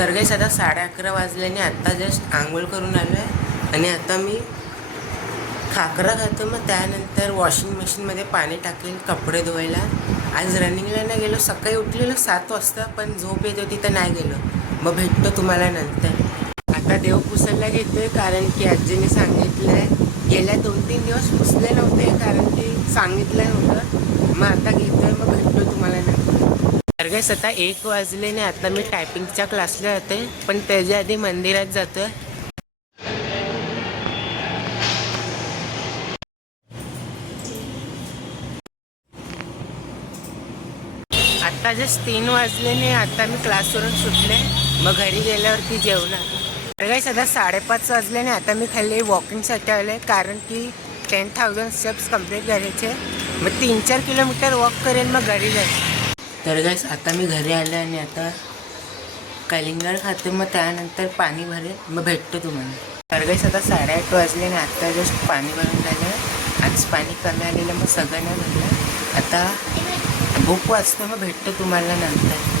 तर गाईस आता 11:30 वाजल्याने आत्ता जस्ट आंघोळ करून आलो आहे आणि आता मी खाकरा खातो. मग त्यानंतर वॉशिंग मशीनमध्ये पाणी टाकेल कपडे धुवायला. आज रनिंगला नाही गेलो, सकाळी उठलेलो 7 वाजता, पण झोप येत होती तर नाही गेलो. मग भेटतो तुम्हाला नंतर. आता देव पुसायला घेतोय कारण की आजीने सांगितलं आहे. गेल्या 2-3 दिवस पुसले नव्हते कारण की सांगितलं नव्हतं. मग आता घेतोय, मग भेटतो तुम्हाला नंतर. तर गाईस आता 1 वाजलेने आता मी टायपिंगच्या क्लासला जाते, पण त्याच्या आधी मंदिरात जातोय. आत्ता जस्ट 3 वाजलेने आता मी क्लासवरून सुटले. मग घरी गेल्यावरती जेवणार. तर गाईस आता 5:30 वाजल्याने आता मी खाली वॉकिंगसाठी आले कारण की 10,000 स्टेप्स कंप्लीट करायचे. मग 3-4 किलोमीटर वॉक करेन, मग घरी जाईल. तर गाईस आता मी घरी आले आणि आता कलिंगड खाते. मग त्यानंतर पाणी भरेल, मग भेटतो तुम्हाला. तर गाईस आता 8:30 वाजल्याने आता जस्ट पाणी भरून झालं. आज पाणी कमी आलेलं, मग सगळं नाही भरलं. आता भूक वाजतो, मग भेटतो तुम्हाला नंतर.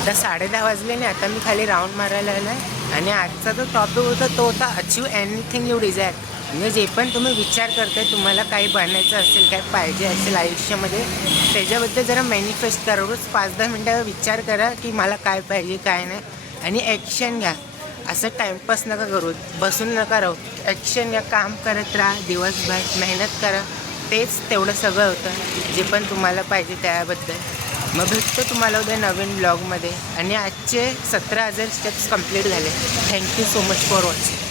आता 10:30 वाजल्याने आता मी खाली राऊंड मारायला आला आहे आणि आजचा जो टॉपिक होता तो होता अचीव एनिथिंग यू डिझायर. म्हणजे जे पण तुम्ही विचार करताय, तुम्हाला काही बनायचं असेल, काय पाहिजे असेल आयुष्यामध्ये, त्याच्याबद्दल जरा मॅनिफेस्ट करा. रोज 5-10 मिनटं विचार करा की मला काय पाहिजे काय नाही, आणि ॲक्शन घ्या. असं टाईमपास नका करू, बसून नका राहू. ॲक्शन घ्या, काम करत राहा, दिवसभर मेहनत करा. तेच तेवढं सगळं होतं जे पण तुम्हाला पाहिजे त्याबद्दल. मग भेटतो तुम्हाला उद्या नवीन ब्लॉगमध्ये. आणि आजचे 17,000 स्टेप्स कंप्लीट झाले. Thank you so much for watching.